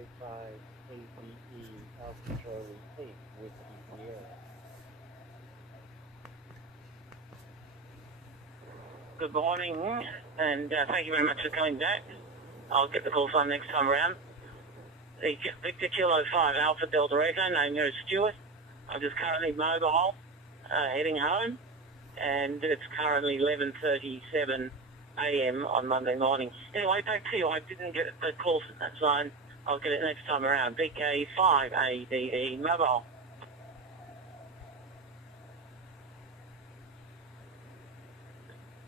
VK5 ABE Alpha Charlie 8 Whiskey Sierra. Good morning, and thank you very much for coming back. I'll get the call sign next time around. The Victor Kilo 5 Alpha Delta Echo, name here is Stuart. I'm just currently mobile, heading home, and it's currently 11:37 a.m. on Monday morning. Anyway, back to you. I didn't get the call sign. I'll get it next time around. VK5 ADE mobile.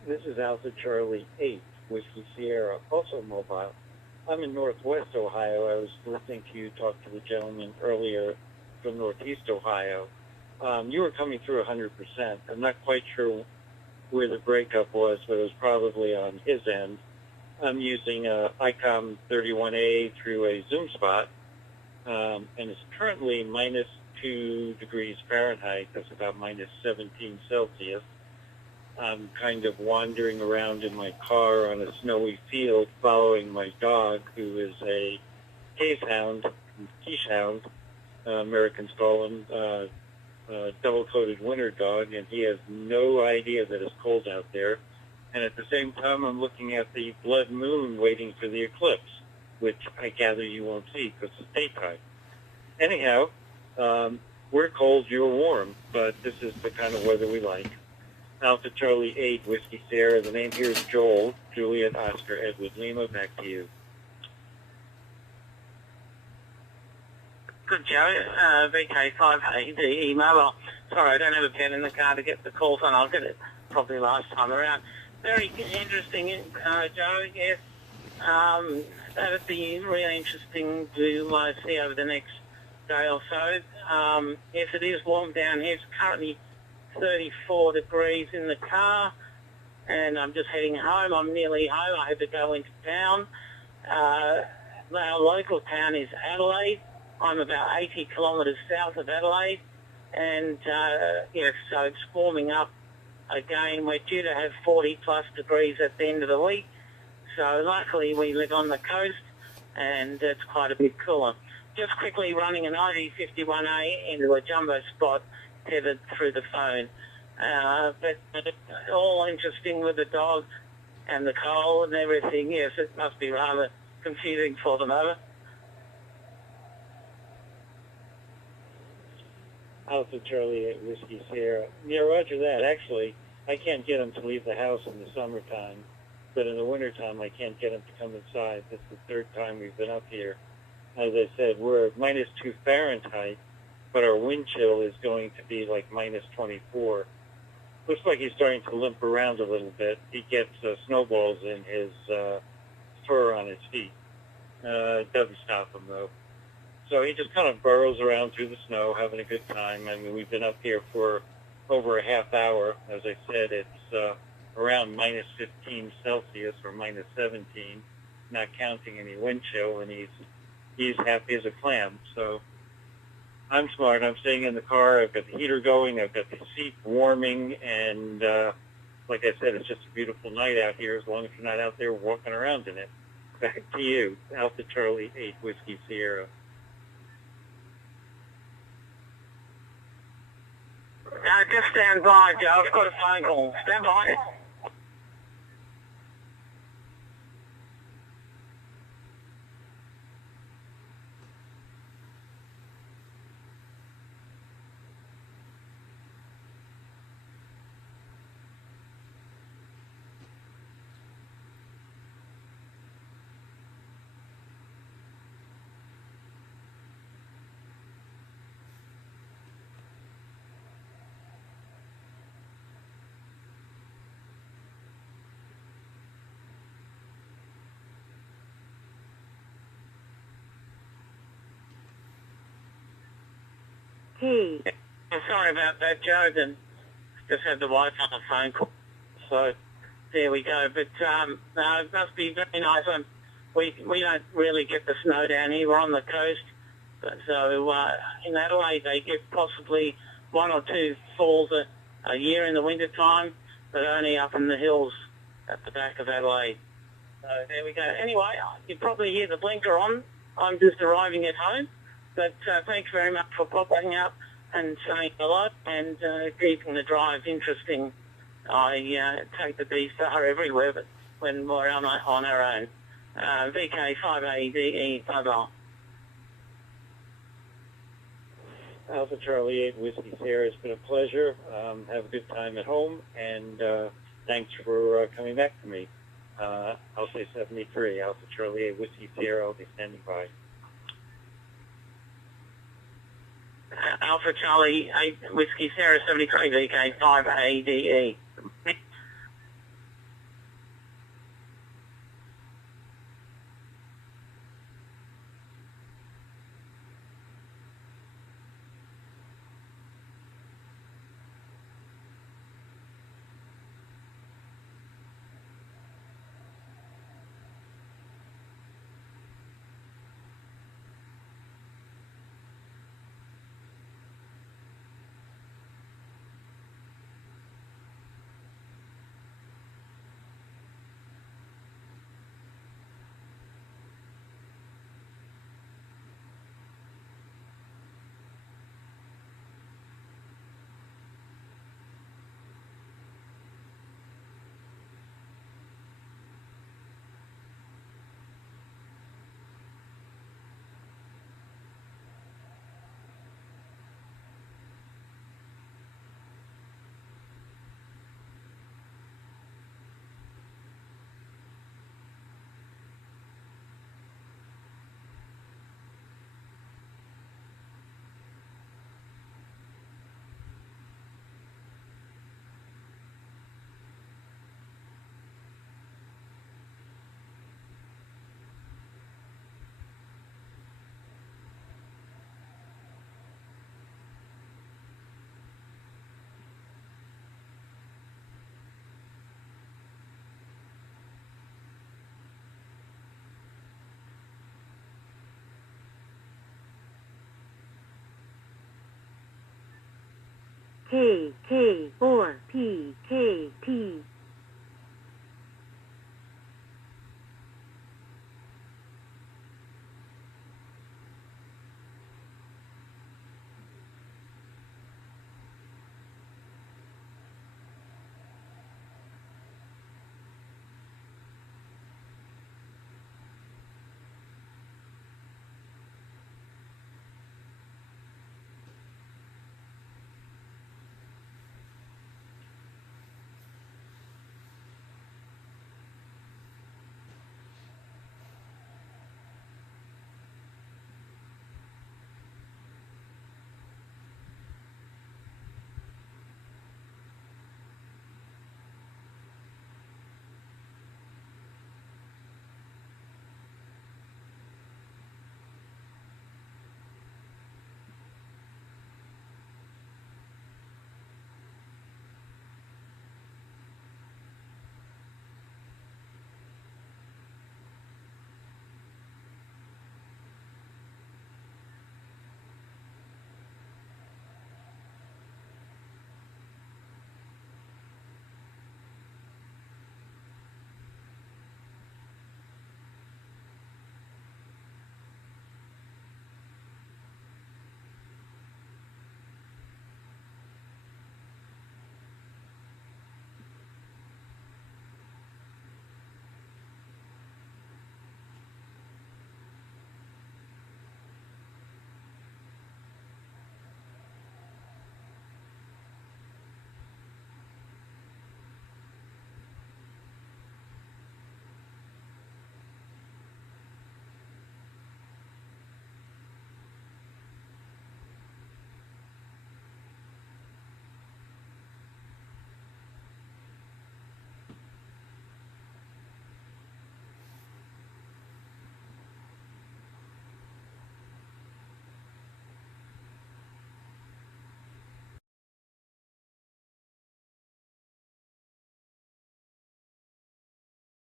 This is Alpha Charlie 8 Whiskey Sierra, also mobile. I'm in Northwest Ohio. I was listening to you talk to the gentleman earlier from Northeast Ohio. You were coming through 100%. I'm not quite sure where the breakup was, but it was probably on his end. I'm using a Icom 31A through a Zoom spot, and it's currently minus 2 degrees Fahrenheit. That's about minus 17 Celsius. I'm kind of wandering around in my car on a snowy field following my dog, who is a quiche hound, Americans call him, double-coated winter dog, and he has no idea that it's cold out there. And at the same time, I'm looking at the blood moon waiting for the eclipse, which I gather you won't see because it's daytime. Anyhow, we're cold, you're warm, but this is the kind of weather we like. Alpha Charlie 8 Whiskey Sierra. The name here is Joel. Juliet Oscar Edward Lima. Back to you. Good, Joe. VK5 ADE mobile. Sorry, I don't have a pen in the car to get the call sign. I'll get it probably last time around. Very interesting, Joe. Yes, that would be really interesting to see over the next day or so. Yes, it is warm down here. It's currently 34 degrees in the car, and I'm just heading home. I'm nearly home. I had to go into town. Our local town is Adelaide. I'm about 80 kilometres south of Adelaide, and yes, so it's warming up again. We're due to have 40 plus degrees at the end of the week, so luckily we live on the coast, and it's quite a bit cooler. Just quickly running an ID51A into a jumbo spot tethered through the phone. But all interesting with the dog and the cold and everything. Yes, it must be rather confusing for them, over. Alpha Charlie 8 Whiskey Sierra. Yeah, roger that. Actually, I can't get them to leave the house in the summertime, but in the wintertime I can't get them to come inside. This is the third time we've been up here. As I said, we're at minus 2 Fahrenheit, but our wind chill is going to be like minus 24. Looks like he's starting to limp around a little bit. He gets snowballs in his fur on his feet. It doesn't stop him, though. So he just kind of burrows around through the snow, having a good time. I mean, we've been up here for over a half hour. As I said, it's around minus 15 Celsius or minus 17, not counting any wind chill, and he's happy as a clam. So I'm smart. I'm staying in the car. I've got the heater going. I've got the seat warming. And like I said, it's just a beautiful night out here as long as you're not out there walking around in it. Back to you. Alpha Charlie 8 Whiskey Sierra. Just stand by, Joe. I've got a phone call. Stand by. Hey. Sorry about that, Joe. Just had the wife on the phone call. So there we go. But no, it must be very nice. We don't really get the snow down here. We're on the coast. So in Adelaide, they get possibly 1 or 2 falls a year in the winter time, but only up in the hills at the back of Adelaide. So there we go. Anyway, you probably hear the blinker on. I'm just arriving at home. But thanks very much for popping up and saying a lot and keeping the drive interesting. I take the B-Star everywhere, but when we're on our own. VK5ADE, bye-bye. Alpha Charlie 8 Whiskey Sierra, it's been a pleasure. Have a good time at home, and thanks for coming back to me. I'll say 73, Alpha Charlie 8 Whiskey Sierra, I'll be standing by. Alpha Charlie 8 Whiskey Sierra 73, VK5ADE. KK4PKP